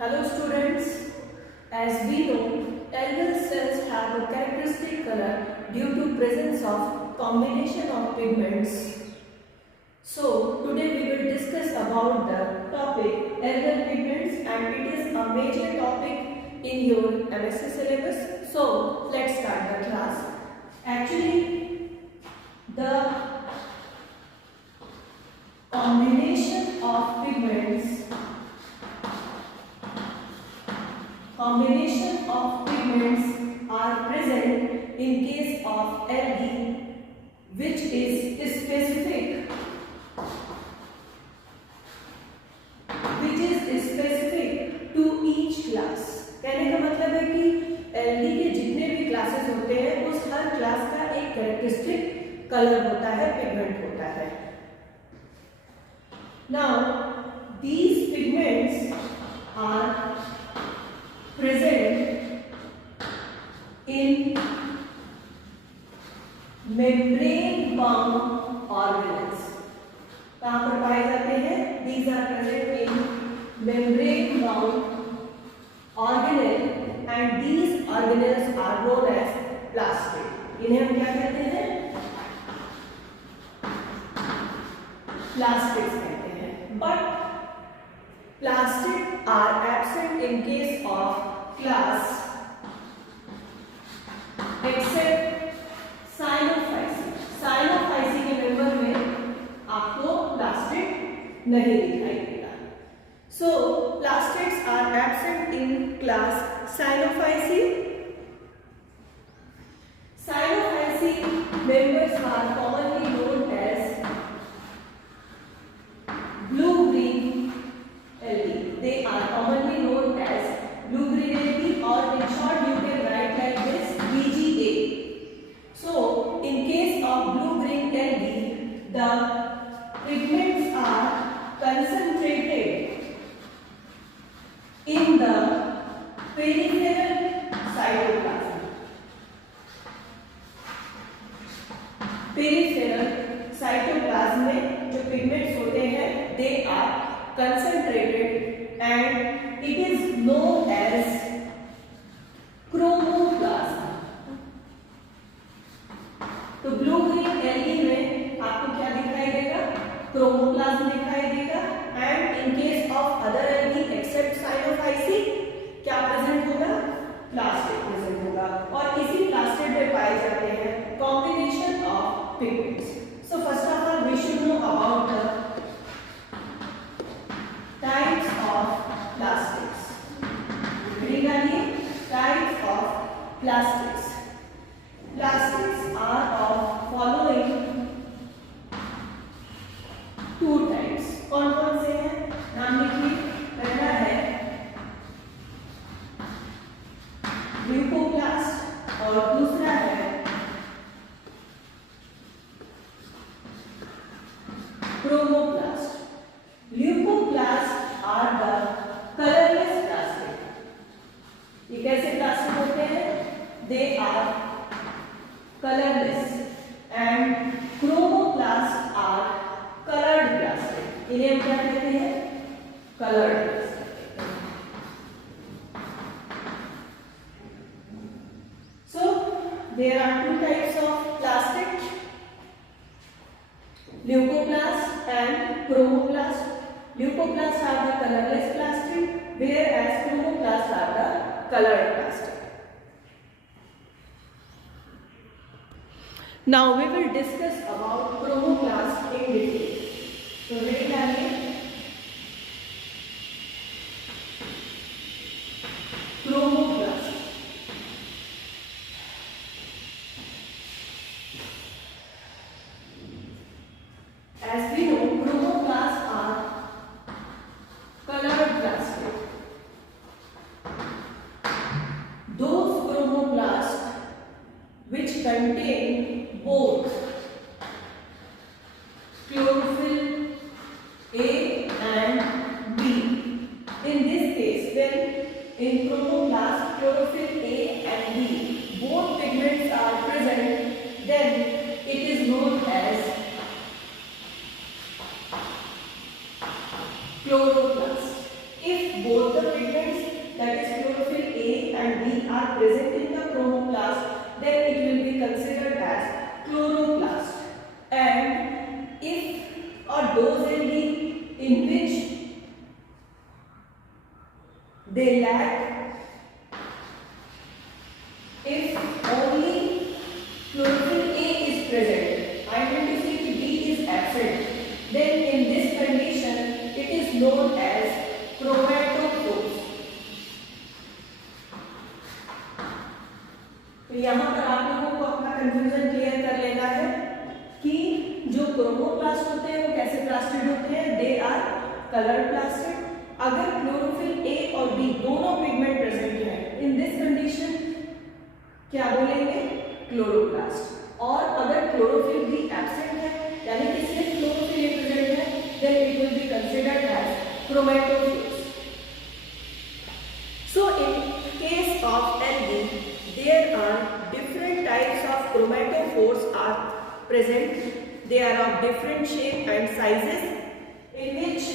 Hello students, as we know, algal cells have a characteristic color due to presence of combination of pigments. So today we will discuss about the topic algal pigments, and it is a major topic in your MSc syllabus. So let's start the class. Actually, the combination of pigments are present in case of algae, which is specific to each class. कहने का मतलब है कि algae के जितने भी classes होते हैं उस हर क्लास का एक कैरेक्टरिस्टिक कलर होता है, पिगमेंट होता है. Now these pigments are present in membrane bound organelles. कहाँ पर पाए जाते हैं? These are present in membrane bound organelle, and these organelles are known as plastic. इन्हें हम क्या कहते हैं? Plastics कहते हैं. But plastic are absent in case of class except cyanophyceae. Cyanophyceae के मेंबर में आपको प्लास्टिक नहीं दिखाई देगा. So plastics are absent in class Cyanophyceae. Cyanophyceae members are commonly known as blue-green algae. They are commonly known as blue-green algae, or in short you can write like this, BGA. So in case of blue-green algae, the pigments are concentrated in the peripheral cytoplasm. Peripheral cytoplasm में जो pigments होते हैं, they are concentrated and it is known as chromoplasm. तो blue green algae में आपको क्या दिखाई देगा? क्रोमोप्लाज्म दिखाई देगा. And in case of other algae except cyanophyceae क्या प्रेजेंट होगा? प्लास्टिक प्रेजेंट होगा. और इसी प्लास्टिक में पाए जाते हैं combination of pigments. So first of all we should know about the types of plastics. Types of plastics. Plastics are of following two types. कौन कौन से हैं? नाम लिखिए. पहला है ल्यूकोप्लास्ट और दूसरा है chromoplast. Leucoplasts are the colorless plastic. ये कैसे प्लास्टिक होते हैं? They are colorless and chromoplasts are colored plastic. इन्हें हम क्या कहते हैं? Colored plastic. So there are two types of plastic, leucoplasts and chromoplasts. Leucoplasts are the colorless plastic, whereas chromoplasts are the colored plastic. Now we will discuss about chromoplasts in detail. So read again. Chromoplasts. As we know, chromoplasts are colored plastic. Those chromoplasts which contain both chlorophyll A and B. In this case, when in chromoplast chlorophyll A and B both pigments are present, then it is known as chloroplast. If both the pigments, that is chlorophyll A and B, are present in the chromoplast, then it will be considered as chloroplast. And if a dosage in which they lack, if only chlorophyll A is present, I mean to say B is absent, then in this condition it is known as chromatophores. तो यहाँ पर आप लोगों को अपना confusion clear कर लेना है कि जो क्रोमोप्लास्ट होते हैं वो कैसे प्लास्टिड होते हैं, दे आर कलर प्लास्टिड. अगर क्लोरोफिल ए और बी दोनों पिगमेंट प्रेजेंट है, इन दिस कंडीशन क्या बोलेंगे, क्लोरोप्लास्ट. और अगर क्लोरोफिल बी एब्सेंट है, यानी कि सिर्फ क्लोरोफिल ए प्रेजेंट है, then it will be considered as chromatophores. So in case of algae, there are different types of chromatophores are present. They are of different shape and sizes, in which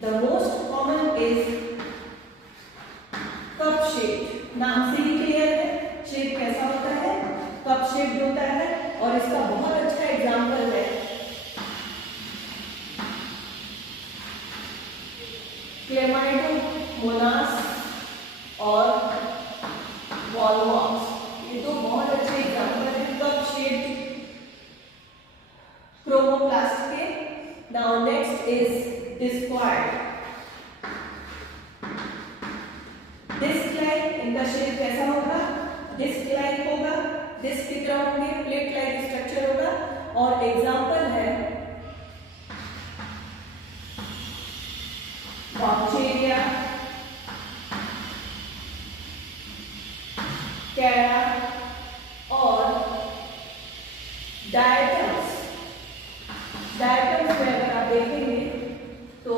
the most common is cup shaped. नाम से ही clear है shape कैसा होता है, cup shaped होता है. और इसका बहुत अच्छा एग्जांपल है क्लेमाइडोमोनास और वॉलवॉक्स. ये दो बहुत अच्छे एग्जांपल हैं कप शेप्ड क्रोमोप्लास्ट के. Now next is discoid. Disc like, इनका शेप कैसा होगा, डिस्क लाइक होगा. डिस्क की तरह होंगे, प्लेट लाइक स्ट्रक्चर होगा. और एग्जांपल है बॉक्टेरिया, कैरा और डायटम्स. डायटम्स में अगर आप देखेंगे तो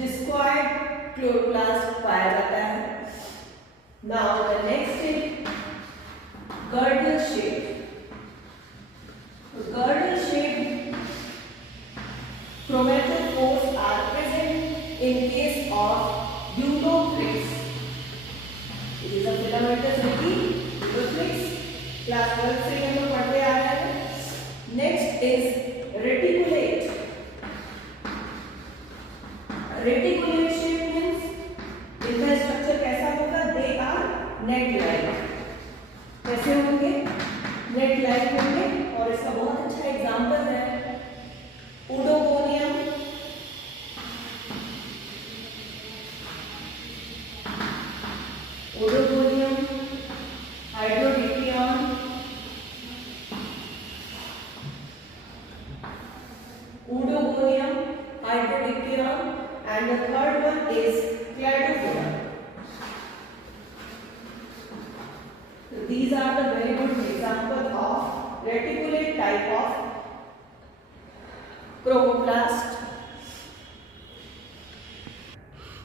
डिस्क्वायड क्लोरोप्लास्ट पाया जाता है. Now the next is girdle shape. Girdle shape chromatophores are present in case of Euthyphrates. It is a filamentous Euthyphrates. Class 12 से हम लोग पढ़ते आ रहे हैं. Next is reticulate. Reticulate shape means इनका स्ट्रक्चर कैसा होगा, they are net-like. कैसे होंगे, net-like होंगे. और इसका बहुत अच्छा एग्जाम्पल है Oedogonium, Oedogonium, Hydrodictyon, Oedogonium, Hydrodictyon, and the third one is Cladophora. So these are the very good example of reticulate type of chromoplast.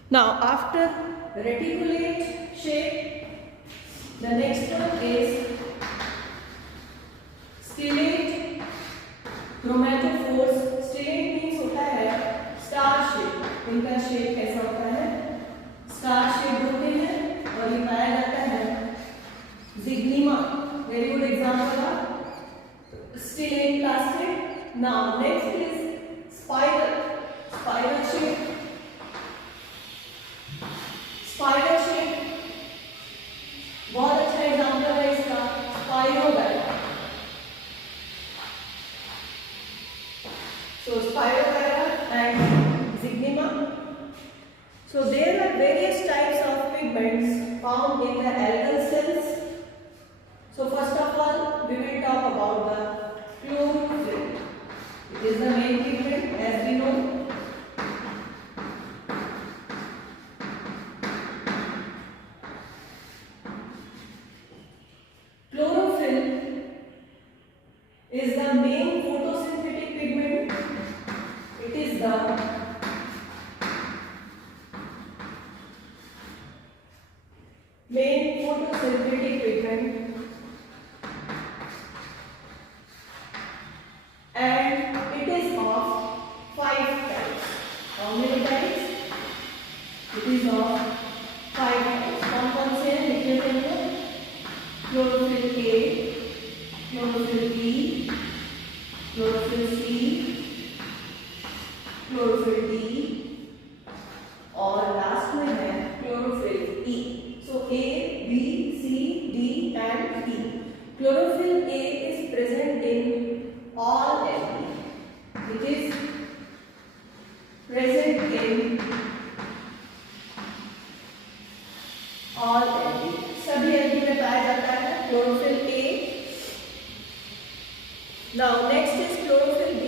Now after reticulate shape, the next one is stellate chromatophores. Stellate means होता है star shape. इनका shape कैसा होता है, star shape होते हैं. और ये पाया जाता है Zygnema. Very good example of stellate plastid. Now next is spiral. Spiral shape. Spiral shape बहुत अच्छा एग्जांपल है इसका स्पाइरोगैरा. So spirogyra and zygnema. So there are various types of pigments found in the algal cells. So first of all we will talk about the chlorophyll. It is the main pigment as we know. Chlorophyll is the main photosynthetic pigment. It is the main photosynthetic pigment. And it is of 5 types. How many types? It is of 5 types. कौन से हैं लिख लेते हैं? Chlorophyll A, chlorophyll B, chlorophyll C, chlorophyll D और last में है chlorophyll E. So A, B, C, D and E. Chlorophyll A is present in all algae. It is present in all algae. सभी algae में पाया जाता है chlorophyll A. Now next is chlorophyll B,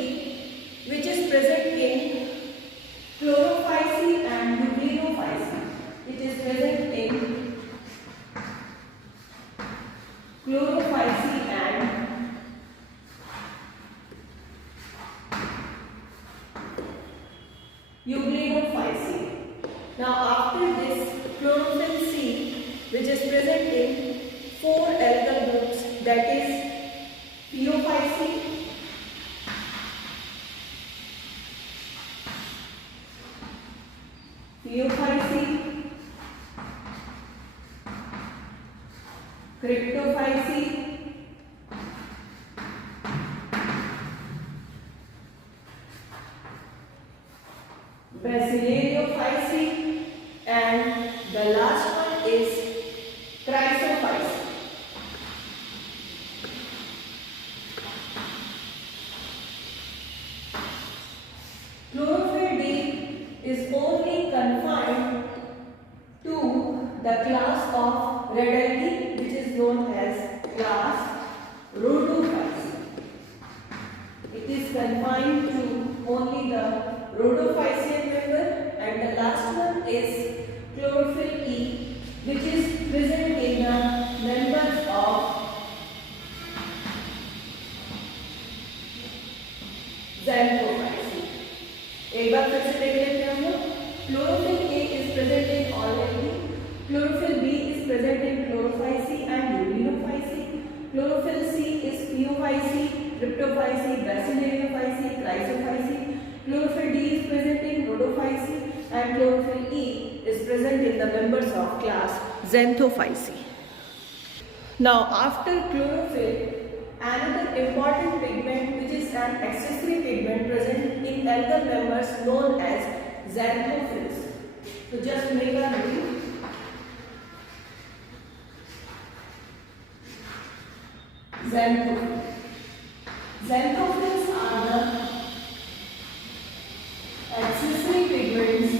which is present in chlorophyceae and euglenoophyceae. It is present in chlorophyceae and euglenoophyceae. Now after this, chlorophyll C, which is present in 4 algal groups, that is Phaeophyceae, Cryptophyceae, Basidiophyceae, and the last one is Chrysophyceae. Chlorophyll D is only confined to the class of red algae, which is known as class Rhodophyceae. It is confined to only the Rhodophycean member, and the last one is chlorophyll E, which is present in the members of Xanthophyceae. एक बार फिर से देख लेते हैं हम लोग. Chlorophyll A is present in all algae. Chlorophyll B is present in Chlorophyceae and Euglenoophyceae. Chlorophyll C is Phaeophyceae, Cryptophyceae, Basidiophyceae, Chrysophyceae. Chlorophyll D is present in Rhodophyceae, and chlorophyll E is present in the members of class Xanthophyceae. Now after chlorophyll, another important pigment which is an accessory pigment present in algal members known as xanthophylls. So just make a note. Xanthophylls. Xanthophylls are the accessory pigments.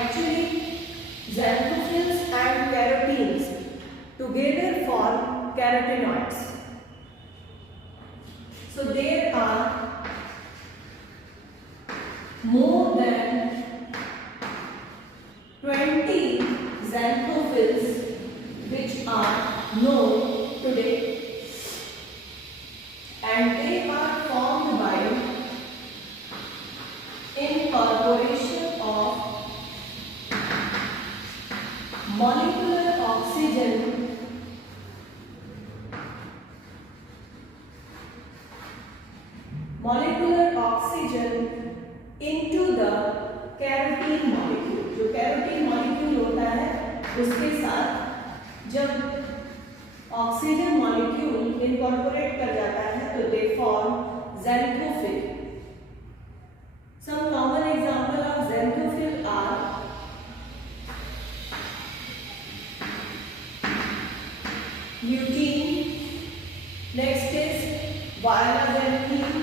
Actually, xanthophylls and carotenes together form carotenoids. So there are more than 20 xanthophylls which are known today, and they are formed by incorporation of molecular oxygen into the carotene molecule. जो carotene molecule होता है उसके साथ जब oxygen molecule incorporate कर जाता है तो they form xanthophylls. Some common example of xanthophylls are lutein, next is viola-xanthine,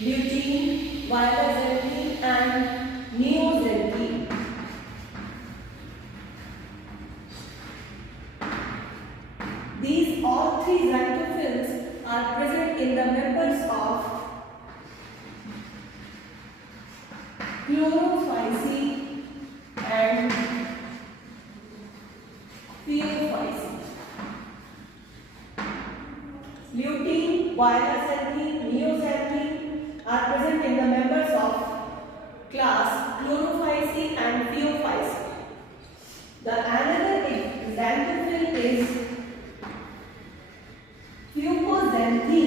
lutein, viola-xanthine and neoxanthine. These all three xanthophylls are present in the members of Chlorophyceae and Phaeophyceae. Lutein, viola-xanthine, neoxanthine are present in the members of class Chlorophyceae and Phaeophyceae. The another xanthophyll is Phaeophyceae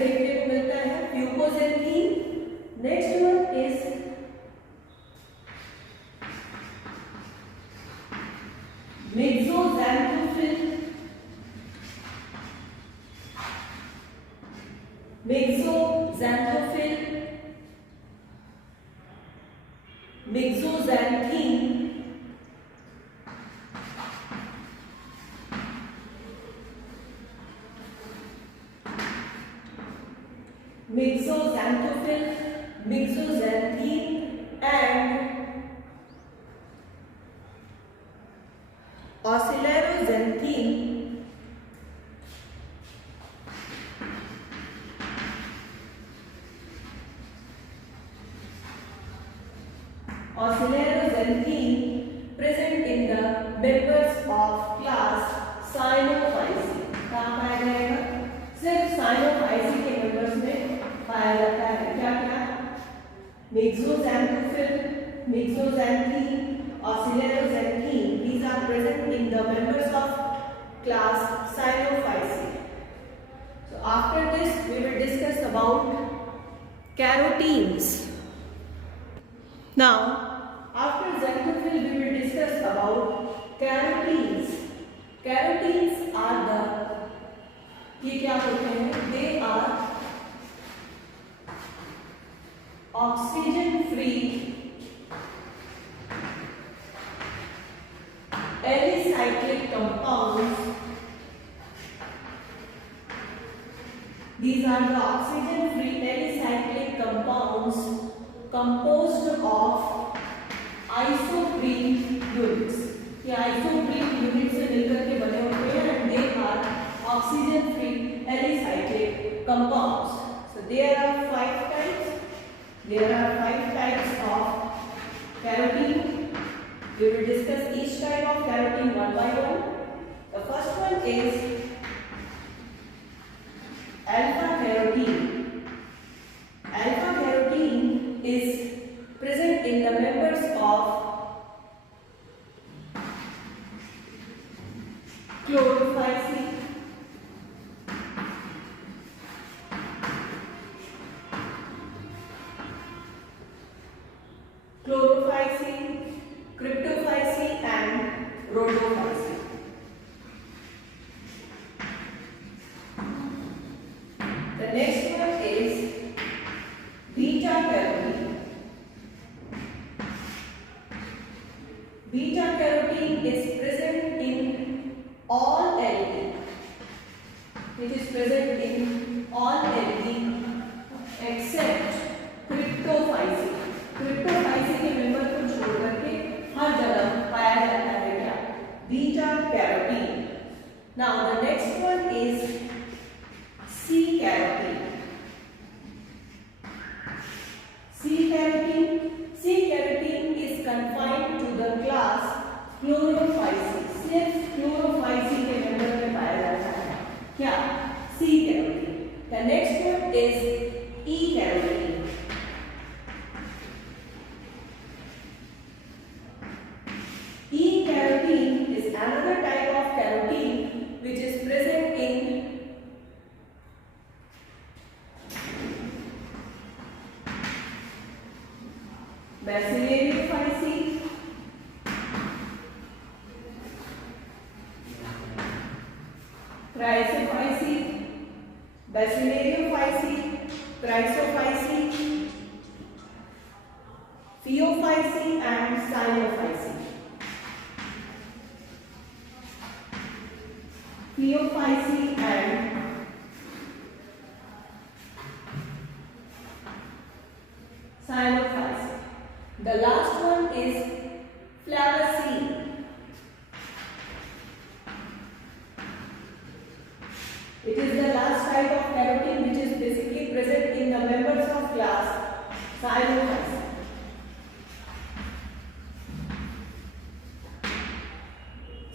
में देखने को मिलता है fucoxanthin. Next one is myxoxanthophyll. Myxoxanthophyll, myxoxanthin, myxoxanthophyll, myxoxanthin and oscillatoxanthine, oscillatoxanthine present in the members of class Cyanophyceae। कहाँ पाया जाएगा? सिर्फ Cyanophyceae के मेंबर्स में पाया जाता है। क्या क्या? मिक्सोजैंथोफिल, मिक्सोजैंथीन, oscillatoxanthine, these are present in the members of class Cyanophyceae। So after this we will discuss about carotenes। Now after xanthophil we will discuss about carotenes। Carotenes are the, ये क्या होते हैं? They are oxygen free alicyclic compounds। These are the oxygen free alicyclic compounds composed of isoprene units। ये isoprene units से मिलकर के बने होते हैं and they are oxygen free alicyclic compounds। So there are 5 types। There are 5 types of carotene। We will discuss each type of carotene one by one। The first one is alpha carotene। Alpha carotene is present in the members of chlorophyceae, cryptophyceae and rhodophyceae। The next one is beta carotene। Beta carotene is present in all algae। It is present in all algae except cryptophyceae। क्रिप्टोफाइसी के member को छोड़ करके हर जगह पाया जाता है क्या? Beta carotene. Now the next one is C carotene. C carotene is confined to the class Chlorophyceae. सिर्फ क्लोरोफाइसी के मेंबर में पाया जाता है क्या? C carotene. The next one is E carotene. E-carotene is another type of carotene which is present in Bacillariophyceae, Chrysophyceae, Bacillariophyceae, Chrysophyceae, Phaeophyceae and Cyanophyceae। Phaeophyceae and Cyanophyceae। The last one is Flavaceae। It is the last type of carotene which is basically present in the members of class Cyanophyceae।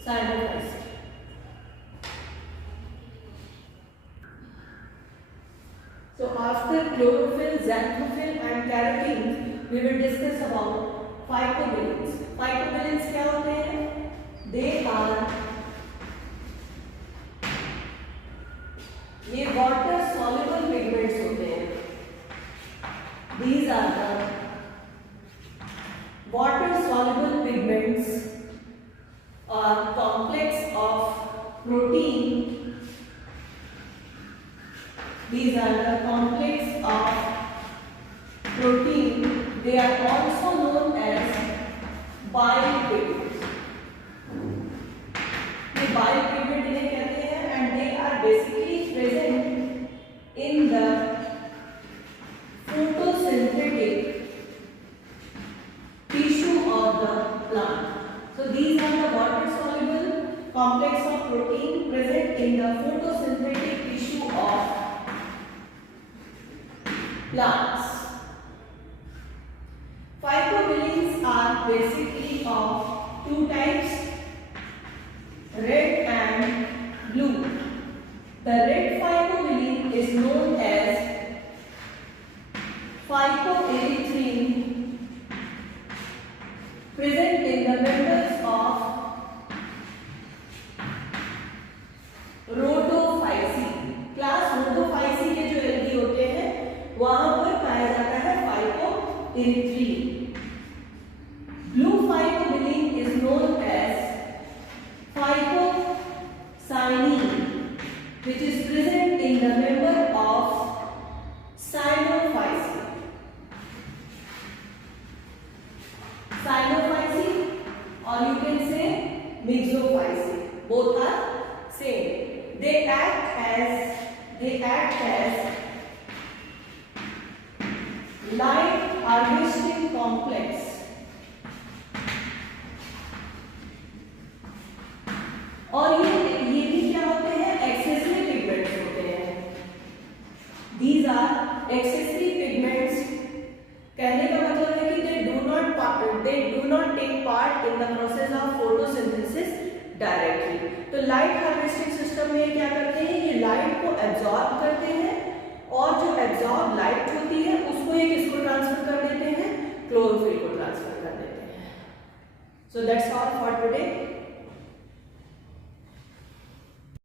Cyanophyceae। So after chlorophyll, xanthophil and carotene, we will discuss about phycobilins। Phycobilins क्या होते हैं? They are ये water soluble pigments these are the water soluble pigments or complex of protein. These are the complex of protein. They are also known as biopigments. ये biopigment इन्हें कहते हैं and they are basically present in the photosynthetic tissue of the plant. So these are the water soluble complex of protein present in the photosynthetic tissue of plants. Phycobilins are basically of two types, red and blue. The red phycobilin is known as phycoerythrin, present in the members of Rhodophyceae. Class Rhodophyceae के जो algae होते हैं वहां पर पाया जाता है phycoerythrin. Blue phycobilin is known as phycocyanin, which is present in the member of Cyanophyceae. Cyanophyceae, or you can say Mixophyceae. Both are same. They act as light harvesting complex. और ये भी क्या होते हैं? एक्सेसरी पिगमेंट्स होते हैं. These are accessory pigments. कहने का मतलब है कि they do not take part in the process of photosynthesis directly. तो लाइट हार्वेस्टिंग सिस्टम में क्या करते हैं? ये लाइट को एब्जॉर्ब करते हैं और जो एब्जॉर्ब लाइट होती है उसको ये किसको ट्रांसफर कर देते हैं? क्लोरोफिल को ट्रांसफर कर देते हैं. So that's all for today.